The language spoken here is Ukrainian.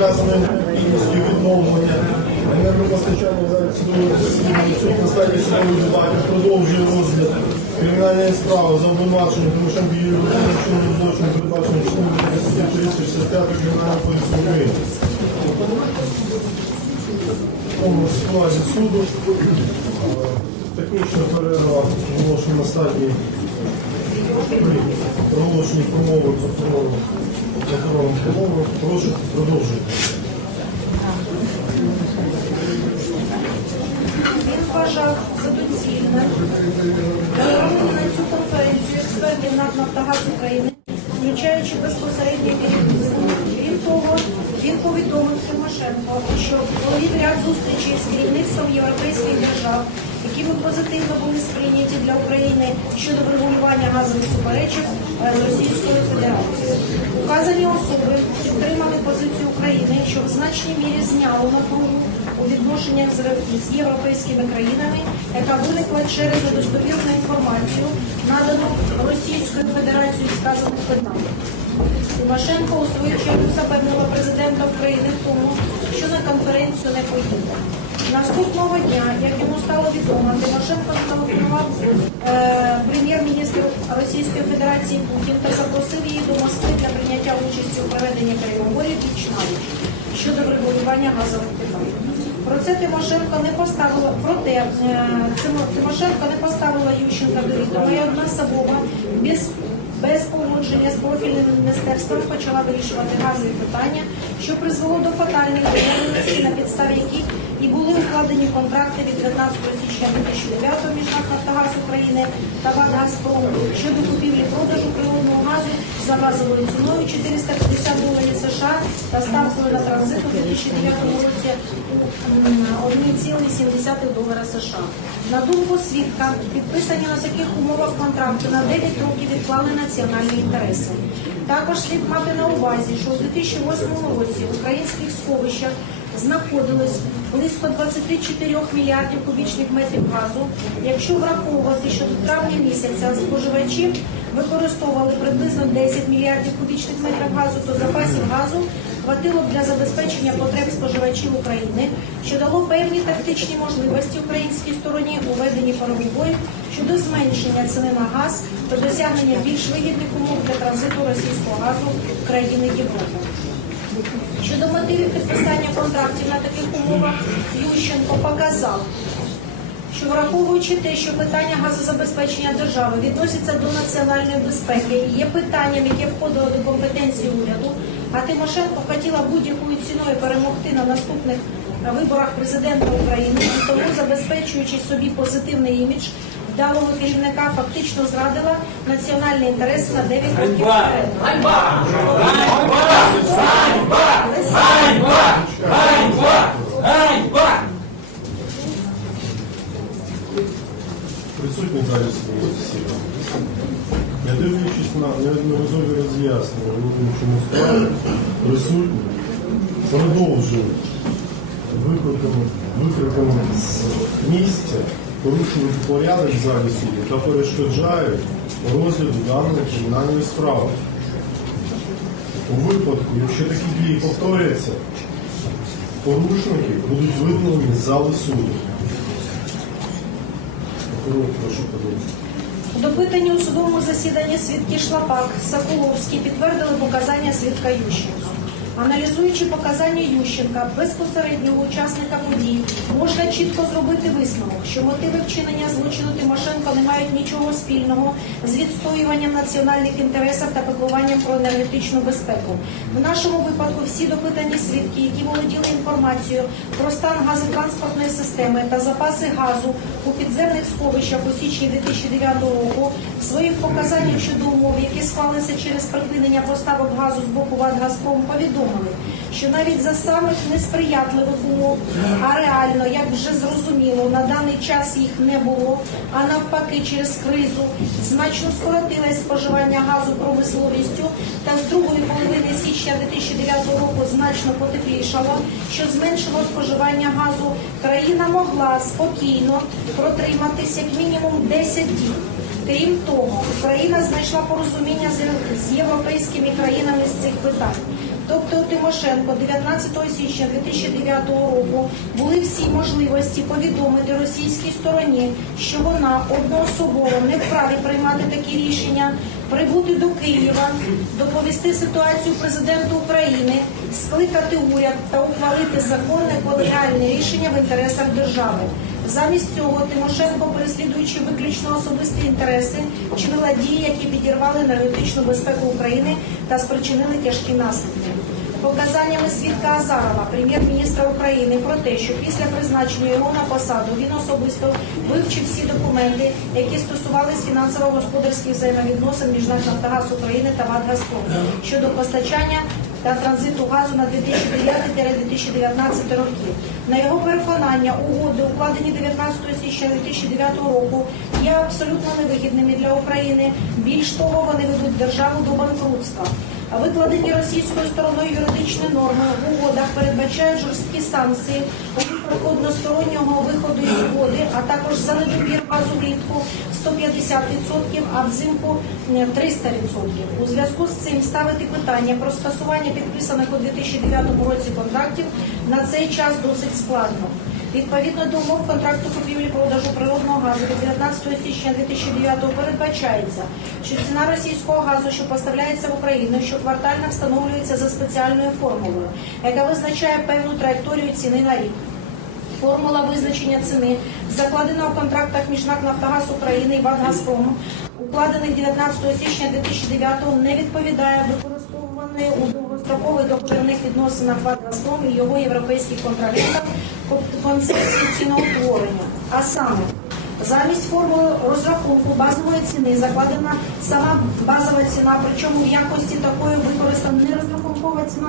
Необхідністю відновлення. Енергопостачання зараз суд на стадії судових дебатів продовжує розгляд кримінальної справи за обвинуваченням Тимошенко Юрію вчинення злочину передбачено частиною 365 Кримінального кодексу України. В тому складі суду технічна перерва оголошена на стадії при проголошенні промови прокурору прокурором промови. Прошу продовжуйте. Він вважав за доцільне на цю конференцію експертів НАК «Нафтогаз України, включаючи безпосереднє керівництво. Того, він повідомив Тимошенко, що провів ряд зустрічей з керівництвом європейських держав, які би позитивно були сприйняті для України щодо врегулювання газових суперечок е, з Російською Федерацією. Указані особи підтримали позицію України, що в значній мірі зняло напругу у відношеннях з європейськими країнами, яка виникла через недостовірну інформацію, надану Російською Федерацією сказаних питань. Тимошенко у свою чергу запевнила президента України в тому, що на конференцію не поїде. Наступного дня, як йому стало відомо, Тимошенко зателефонував е, прем'єр-міністр Російської Федерації Путін та запросив її до Москви для прийняття участі у проведенні переговорів віч навіч щодо врегулювання газових питань. Про це Тимошенко не поставила проте е, Тимошенко не поставила Ющенка до відома і одна Сабова без без погодження з профільним міністерством почала вирішувати газові питання, що призвело до фатальних домовленостей, на підставі яких і були укладені контракти від 19 січня 2009 між НАК «Нафтогаз України та ВАД «Газпром» щодо купівлі продажу природного газу за базовою ціною 450 доларів США та ставкою на транзит у 2009 році у 1,7 долара США. На думку свідка, підписані на таких умовах контракти на 9 років відклали національні інтереси. Також слід мати на увазі, що у 2008 році в українських сховищах знаходилось близько 24 мільярдів кубічних метрів газу. Якщо враховувати, що до травня місяця споживачі використовували приблизно 10 мільярдів кубічних метрів газу, то запасів газу хватило б для забезпечення потреб споживачів України, що дало певні тактичні можливості українській стороні у веденні переговорів щодо зменшення ціни на газ та досягнення більш вигідних умов для транзиту російського газу в країни Європи. Щодо мотивів підписання контрактів на таких умовах, Ющенко показав, що враховуючи те, що питання газозабезпечення держави відноситься до національної безпеки і є питанням, яке входило до компетенції уряду, а Тимошенко хотіла будь-якою ціною перемогти на наступних виборах президента України, тому забезпечуючи собі позитивний імідж, вдалого керівника фактично зрадила національний інтерес на 9 років вперед. Присутні в залі судового засідання. Не дивлячись на неодноразові роз'яснення в виключному справі, присутні продовжують викликами, викликами з місця порушувати порядок в залі суду та перешкоджають розгляду даної кримінальної справи. У випадку, якщо такі дії повторяться, порушники будуть видалені з зали суду. Прокурор, прошу подивитися. В у судовому засіданні свідки Шлапак, Соколовський підтвердили показання свідка Ющенка. Аналізуючи показання Ющенка, безпосереднього учасника подій, можна чітко зробити висновок, що мотиви вчинення злочину Тимошенко не мають нічого спільного з відстоюванням національних інтересів та піклуванням про енергетичну безпеку. В нашому випадку всі допитані свідки, які володіли інформацією про стан газотранспортної системи та запаси газу у підземних сховищах у січні 2009 року, своїх показаннях щодо умов, які склалися через припинення поставок газу з боку ВАД «Газпром», повідомили, що навіть за самих несприятливих умов, а реально, як вже зрозуміло, на даний час їх не було, а навпаки, через кризу значно скоротилось споживання газу промисловістю та з другої половини січня 2009 року значно потеплішало, що зменшило споживання газу, країна могла спокійно протриматись як мінімум 10 діб. Крім того, Україна знайшла порозуміння з європейськими країнами з цих питань. Тобто Тимошенко 19 січня 2009 року були всі можливості повідомити російській стороні, що вона одноособово не вправі приймати такі рішення, прибути до Києва, доповісти ситуацію президенту України, скликати уряд та ухвалити законне колегіальне рішення в інтересах держави. Замість цього Тимошенко, переслідуючи виключно особисті інтереси, чинила дії, які підірвали енергетичну безпеку України та спричинили тяжкі наслідки. Показаннями свідка Азарова, прем'єр-міністра України, про те, що після призначення його на посаду він особисто вивчив всі документи, які стосувались фінансово-господарських взаємовідносин між НАК «Нафтогаз України та ВАД щодо постачання та транзиту газу на 2009-2019 років. На його переконання, угоди, укладені 19 січня 2009 року, є абсолютно невигідними для України. Більш того, вони ведуть державу до банкрутства. Викладені російською стороною юридичні норми в угодах передбачають жорсткі санкції у випадку одностороннього виходу із угоди, а також за недобір газу влітку 150%, а взимку е, 300%. У зв'язку з цим ставити питання про скасування підписаних у 2009 році контрактів на цей час досить складно. Відповідно до умов контракту купівлі-продажу природного газу від 19 січня 2009 передбачається, що ціна російського газу, що поставляється в Україну, щоквартально встановлюється за спеціальною формулою, яка визначає певну траєкторію ціни на рік. Формула визначення ціни закладена в контрактах між НАК «Нафтогаз України і ВАД «Газпром», укладений 19 січня 2009 не відповідає використовуваної у довгострокових договірних відносинах ВАД «Газпром» і його європейських контрагентах концепції ціноутворення. А саме, замість формули розрахунку базової ціни закладена сама базова ціна, причому в якості такої використана не розрахункова ціна,